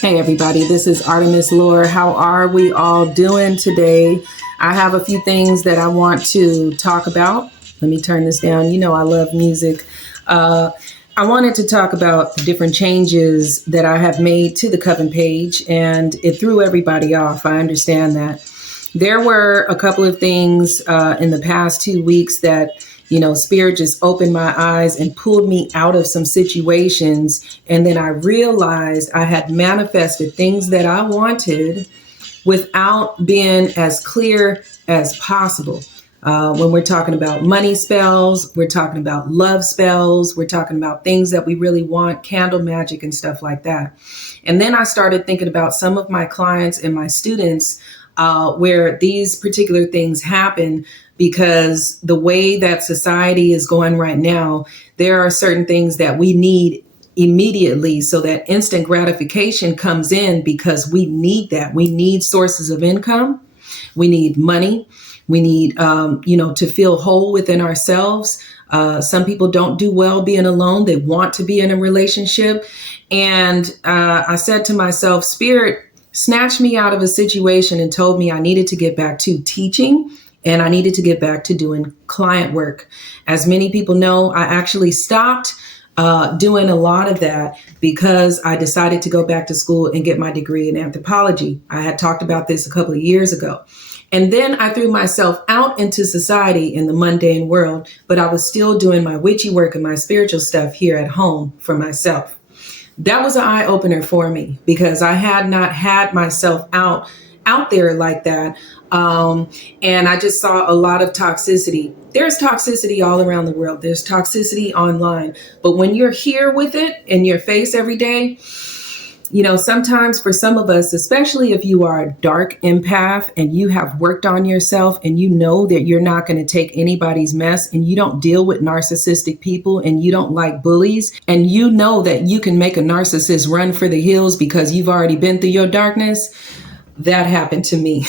Hey everybody, this is Artemis Lore. How are we all doing today? I have a few things that I want to talk about. Let me turn this down. You know I love music. I wanted to talk about the different changes that I have made to the Coven page, and it threw everybody off. I understand that. There were a couple of things in the past 2 weeks that Spirit just opened my eyes and pulled me out of some situations. And then I realized I had manifested things that I wanted without being as clear as possible. When we're talking about money spells, we're talking about love spells, we're talking about things that we really want, candle magic and stuff like that. And then I started thinking about some of my clients and my students where these particular things happen, because the way that society is going right now, there are certain things that we need immediately, so that instant gratification comes in because we need that. We need sources of income. We need money. We need, to feel whole within ourselves. Some people don't do well being alone. They want to be in a relationship. And I said to myself, Spirit snatched me out of a situation and told me I needed to get back to teaching. And I needed to get back to doing client work. As many people know, I actually stopped doing a lot of that because I decided to go back to school and get my degree in anthropology. I had talked about this a couple of years ago. And then I threw myself out into society in the mundane world, but I was still doing my witchy work and my spiritual stuff here at home for myself. That was an eye opener for me because I had not had myself out there like that. And I just saw a lot of toxicity. There's toxicity all around the world. There's toxicity online. But when you're here with it in your face every day, sometimes for some of us, especially if you are a dark empath and you have worked on yourself and you know that you're not going to take anybody's mess and you don't deal with narcissistic people and you don't like bullies, and you know that you can make a narcissist run for the hills because you've already been through your darkness. That happened to me.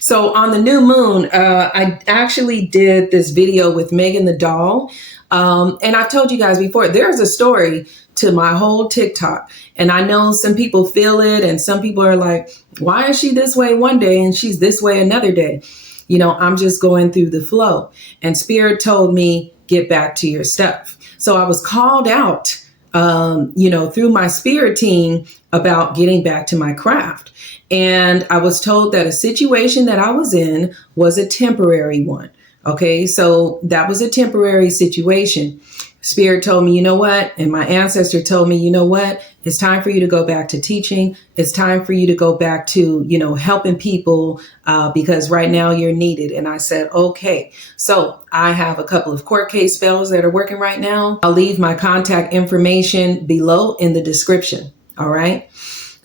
So on the new moon, I actually did this video with Megan the doll. And I've told you guys before, there's a story to my whole TikTok. And I know some people feel it and some people are like, why is she this way one day and she's this way another day? I'm just going through the flow. And Spirit told me, get back to your stuff. So I was called out, through my spirit team about getting back to my craft. And I was told that a situation that I was in was a temporary one. Okay, so that was a temporary situation. Spirit told me, you know what? And my ancestor told me, you know what? It's time for you to go back to teaching. It's time for you to go back to, helping people because right now you're needed. And I said, okay. So I have a couple of court case spells that are working right now. I'll leave my contact information below in the description. All right.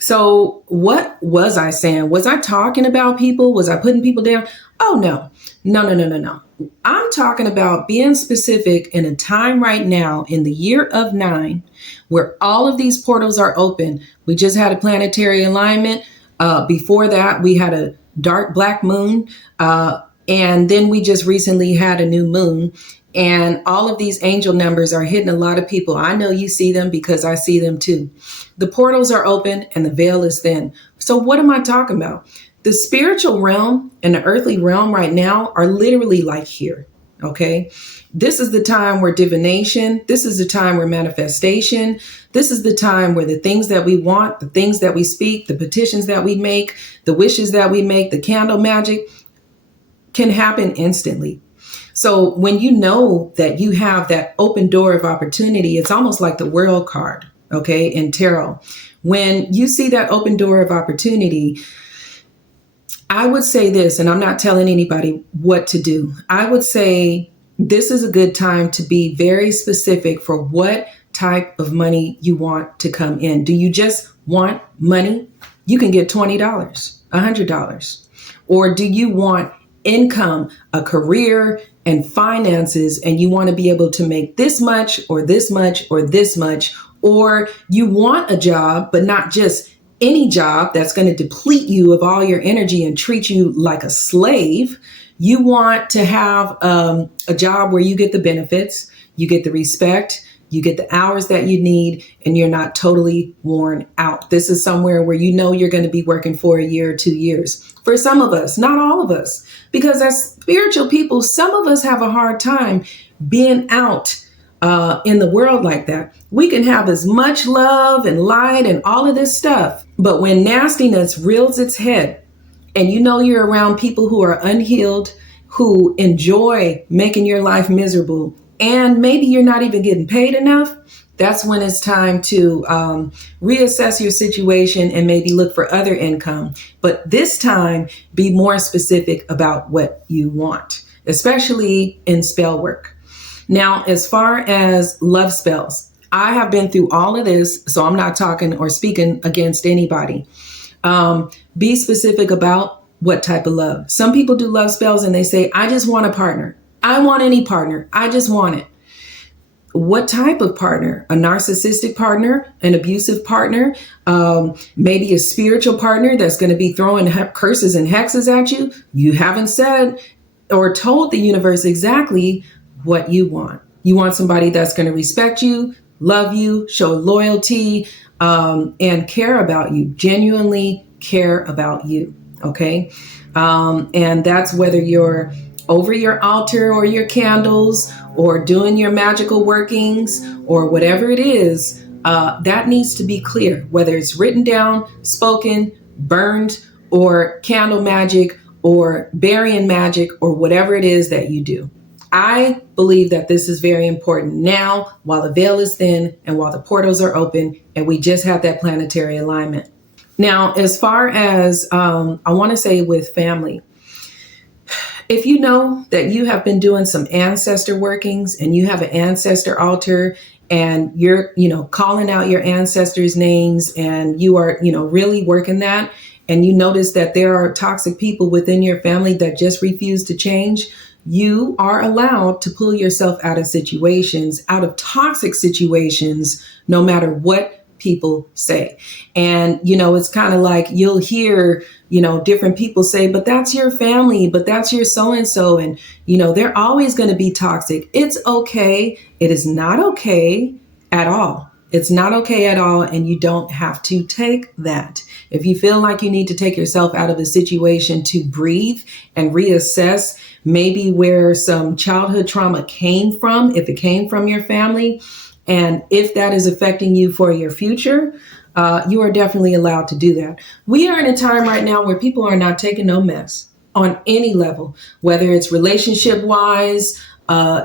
So what was I saying? Was I talking about people? Was I putting people down? Oh, no. I'm talking about being specific in a time right now in the year of 9, where all of these portals are open. We just had a planetary alignment. Before that, we had a dark black moon. And then we just recently had a new moon. And all of these angel numbers are hitting a lot of people. I know you see them because I see them too. The portals are open and the veil is thin. So what am I talking about? The spiritual realm and the earthly realm right now are literally like here. Okay. This is the time where divination, this is the time where manifestation, this is the time where the things that we want, the things that we speak, the petitions that we make, the wishes that we make, the candle magic can happen instantly. So when you know that you have that open door of opportunity, it's almost like the world card, okay, in tarot. When you see that open door of opportunity, I would say this, and I'm not telling anybody what to do. I would say this is a good time to be very specific for what type of money you want to come in. Do you just want money? You can get $20, $100. Or do you want income, a career, and finances, and you want to be able to make this much or this much or this much? Or you want a job, but not just any job that's going to deplete you of all your energy and treat you like a slave. You want to have a job where you get the benefits, you get the respect, You get the hours that you need, and you're not totally worn out. This is somewhere where you know you're going to be working for a year or 2 years. For some of us, not all of us, because as spiritual people, some of us have a hard time being out in the world like that. We can have as much love and light and all of this stuff, but when nastiness rears its head, and you know you're around people who are unhealed, who enjoy making your life miserable, and maybe you're not even getting paid enough, that's when it's time to reassess your situation and maybe look for other income. But this time, be more specific about what you want, especially in spell work. Now, as far as love spells, I have been through all of this, so I'm not talking or speaking against anybody. Be specific about what type of love. Some people do love spells and they say, I just want a partner. I want any partner. I just want it. What type of partner? A narcissistic partner, an abusive partner, maybe a spiritual partner that's going to be throwing curses and hexes at you. You haven't said or told the universe exactly what you want. You want somebody that's going to respect you, love you, show loyalty, and care about you, genuinely care about you. Okay. And that's whether you're over your altar or your candles or doing your magical workings or whatever it is, that needs to be clear, whether it's written down, spoken, burned, or candle magic or burying magic or whatever it is that you do. I believe that this is very important now while the veil is thin and while the portals are open and we just have that planetary alignment. Now, as far as I want to say with family, if you know that you have been doing some ancestor workings and you have an ancestor altar and you're, calling out your ancestors' names and you are, really working that, and you notice that there are toxic people within your family that just refuse to change, you are allowed to pull yourself out of situations, out of toxic situations, no matter what people say. And, it's kind of like you'll hear, different people say, but that's your family, but that's your so-and-so. And, they're always going to be toxic. It's okay. It is not okay at all. It's not okay at all. And you don't have to take that. If you feel like you need to take yourself out of a situation to breathe and reassess maybe where some childhood trauma came from, if it came from your family, and if that is affecting you for your future, you are definitely allowed to do that. We are in a time right now where people are not taking no mess on any level, whether it's relationship wise,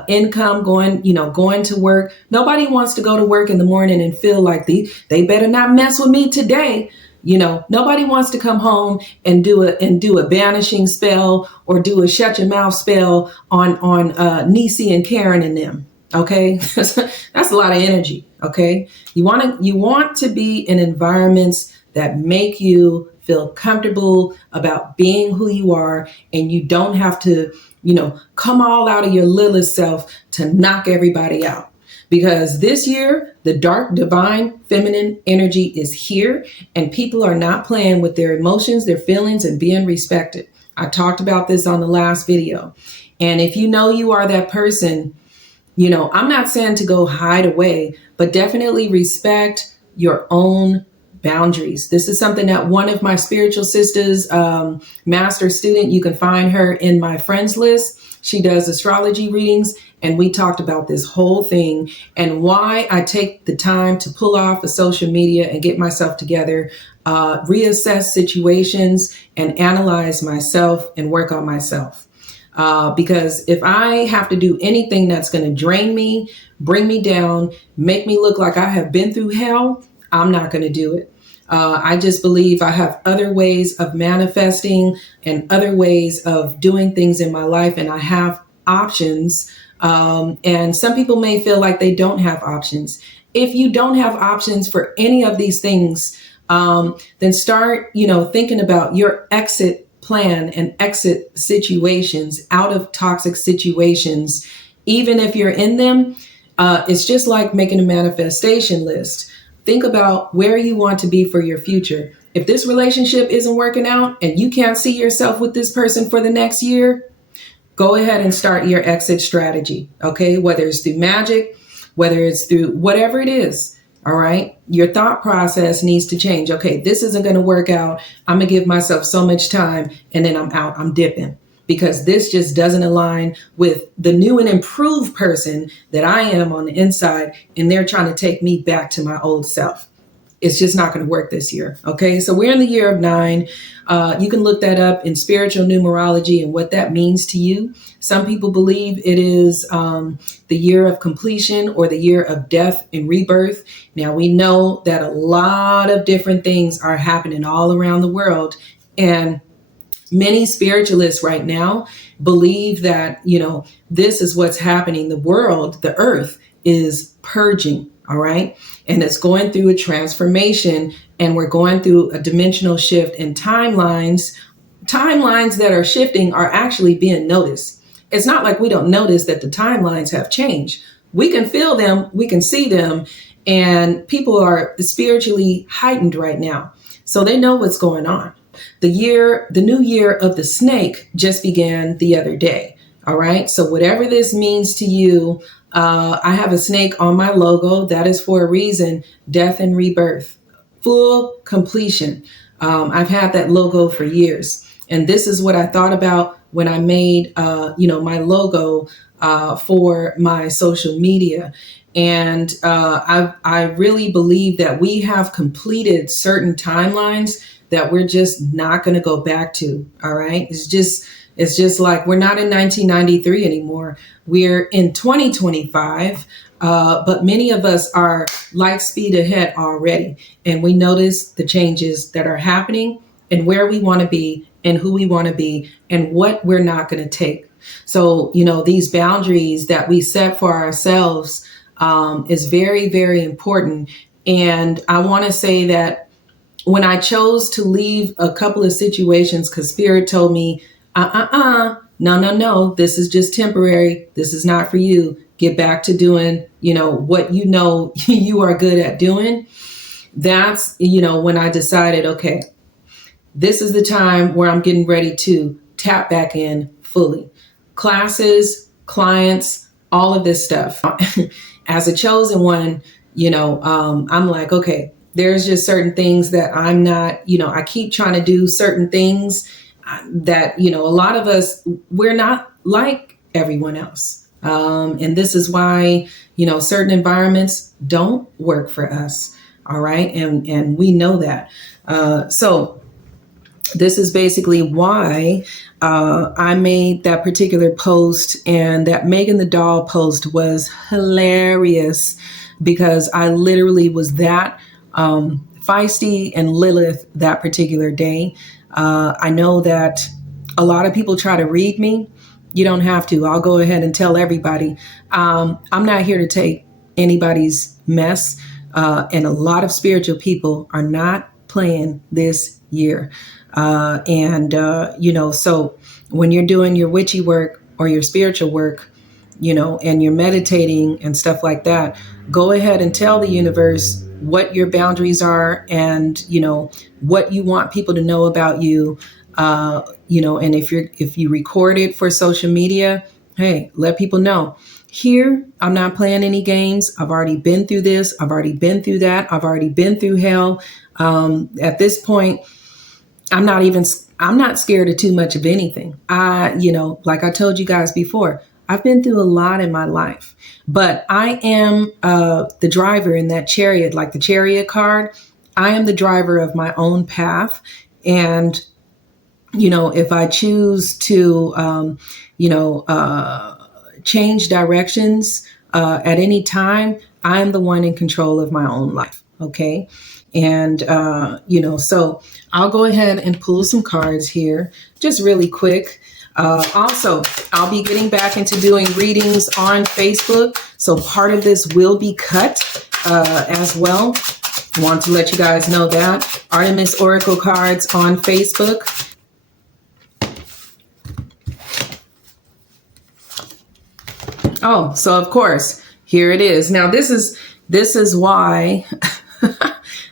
income, going to work. Nobody wants to go to work in the morning and feel like they better not mess with me today. Nobody wants to come home and do a banishing spell or do a shut your mouth spell on Nisi and Karen and them. Okay, that's a lot of energy. Okay, you want to be in environments that make you feel comfortable about being who you are, and you don't have to, come all out of your Lilith self to knock everybody out. Because this year, the dark, divine, feminine energy is here, and people are not playing with their emotions, their feelings, and being respected. I talked about this on the last video. And if you know you are that person, I'm not saying to go hide away, but definitely respect your own boundaries. This is something that one of my spiritual sisters, master student, you can find her in my friends list. She does astrology readings, and we talked about this whole thing and why I take the time to pull off of social media and get myself together, reassess situations and analyze myself and work on myself. Because if I have to do anything that's going to drain me, bring me down, make me look like I have been through hell, I'm not going to do it. I just believe I have other ways of manifesting and other ways of doing things in my life, and I have options. And some people may feel like they don't have options. If you don't have options for any of these things, then start, thinking about your exit plan and exit situations out of toxic situations. Even if you're in them, it's just like making a manifestation list. Think about where you want to be for your future. If this relationship isn't working out and you can't see yourself with this person for the next year, go ahead and start your exit strategy. Okay, whether it's through magic, whether it's through whatever it is. All right. Your thought process needs to change. Okay, this isn't going to work out. I'm going to give myself so much time and then I'm out. I'm dipping because this just doesn't align with the new and improved person that I am on the inside. And they're trying to take me back to my old self. It's just not going to work this year. Okay, so we're in the year of 9. You can look that up in spiritual numerology and what that means to you. Some people believe it is the year of completion or the year of death and rebirth. Now, we know that a lot of different things are happening all around the world. And many spiritualists right now believe that, this is what's happening. The world, the earth is purging. All right. And it's going through a transformation and we're going through a dimensional shift, and timelines that are shifting are actually being noticed. It's not like we don't notice that the timelines have changed. We can feel them. We can see them. And people are spiritually heightened right now. So they know what's going on. The new year of the snake just began the other day. All right. So whatever this means to you, I have a snake on my logo. That is for a reason. Death and rebirth, full completion. I've had that logo for years. And this is what I thought about when I made, my logo for my social media. And I really believe that we have completed certain timelines that we're just not going to go back to. All right. It's just like we're not in 1993 anymore. We're in 2025. But many of us are light speed ahead already. And we notice the changes that are happening and where we want to be and who we want to be and what we're not going to take. So, these boundaries that we set for ourselves is very, very important. And I want to say that when I chose to leave a couple of situations, because Spirit told me, no, this is just temporary. This is not for you. Get back to doing, what you are good at doing. That's, when I decided, okay, this is the time where I'm getting ready to tap back in fully. Classes, clients, all of this stuff. As a chosen one, I'm like, okay, there's just certain things that I'm not, I keep trying to do certain things that, a lot of us, we're not like everyone else. And this is why, certain environments don't work for us. All right. And we know that. So this is basically why I made that particular post, and that Megan the Doll post was hilarious because I literally was that feisty and Lilith that particular day. I know that a lot of people try to read me. You don't have to. I'll go ahead and tell everybody. I'm not here to take anybody's mess. And a lot of spiritual people are not playing this year. So when you're doing your witchy work or your spiritual work, and you're meditating and stuff like that, go ahead and tell the universe what your boundaries are and, what you want people to know about you. And if you record it for social media, hey, let people know. Here, I'm not playing any games. I've already been through this. I've already been through that. I've already been through hell. At this point, I'm not scared of too much of anything. Like I told you guys before, I've been through a lot in my life, but I am the driver in that chariot, like the chariot card. I am the driver of my own path. And, if I choose to, change directions at any time, I'm the one in control of my own life. Okay. And, so I'll go ahead and pull some cards here just really quick. Also, I'll be getting back into doing readings on Facebook. So part of this will be cut as well. I want to let you guys know that. Artemis Oracle cards on Facebook. Oh, so of course, here it is. Now, this is why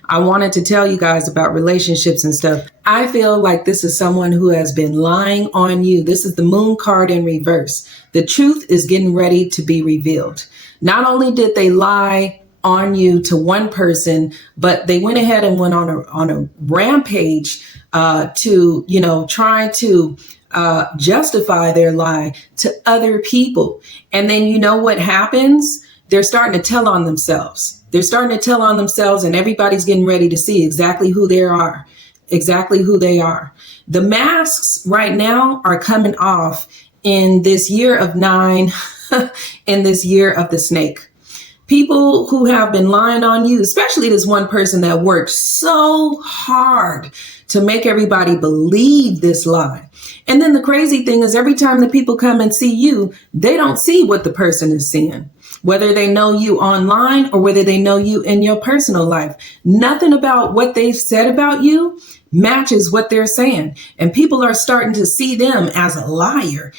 I wanted to tell you guys about relationships and stuff. I feel like this is someone who has been lying on you. This is the Moon card in reverse. The truth is getting ready to be revealed. Not only did they lie on you to one person, but they went ahead and went on a rampage to, try to justify their lie to other people. And then you know what happens? They're starting to tell on themselves. They're starting to tell on themselves, and everybody's getting ready to see exactly who they are, exactly who they are. The masks right now are coming off in this year of 9, in this year of the snake. People who have been lying on you, especially this one person that worked so hard to make everybody believe this lie. And then the crazy thing is, every time the people come and see you, they don't see what the person is seeing, whether they know you online or whether they know you in your personal life. Nothing about what they've said about you matches what they're saying. And people are starting to see them as a liar.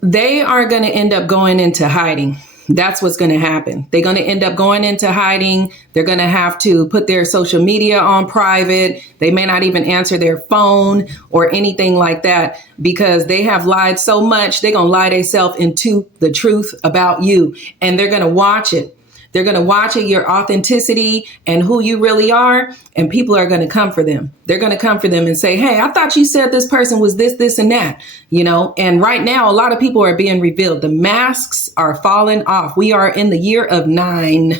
They are going to end up going into hiding. That's what's going to happen. They're going to end up going into hiding. They're going to have to put their social media on private. They may not even answer their phone or anything like that, because they have lied so much. They're going to lie themselves into the truth about you, and they're going to watch it. They're going to watch it, your authenticity and who you really are. And people are going to come for them. They're going to come for them and say, hey, I thought you said this person was this, this, and that, and right now, a lot of people are being revealed. The masks are falling off. We are in the year of 9.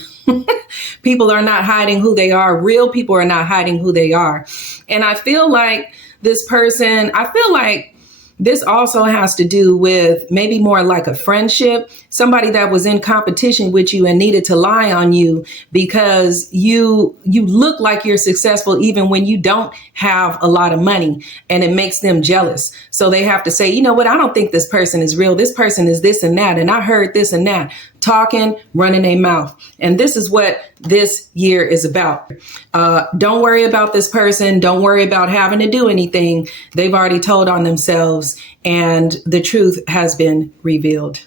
People are not hiding who they are. Real people are not hiding who they are. And I feel like this also has to do with maybe more like a friendship, somebody that was in competition with you and needed to lie on you because you look like you're successful even when you don't have a lot of money, and it makes them jealous. So they have to say, you know what, I don't think this person is real. This person is this and that. And I heard this and that, talking, running their mouth. And this is what this year is about. Don't worry about this person. Don't worry about having to do anything. They've already told on themselves, and the truth has been revealed.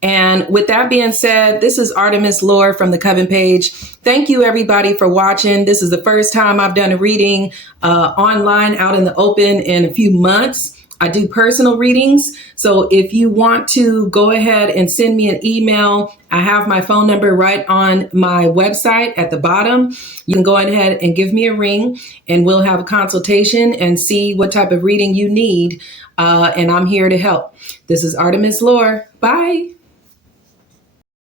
And with that being said, this is Artemis Lore from the Coven page. Thank you, everybody, for watching. This is the first time I've done a reading online out in the open in a few months. I do personal readings. So if you want to go ahead and send me an email, I have my phone number right on my website at the bottom. You can go ahead and give me a ring, and we'll have a consultation and see what type of reading you need. And I'm here to help. This is Artemis Lore. Bye.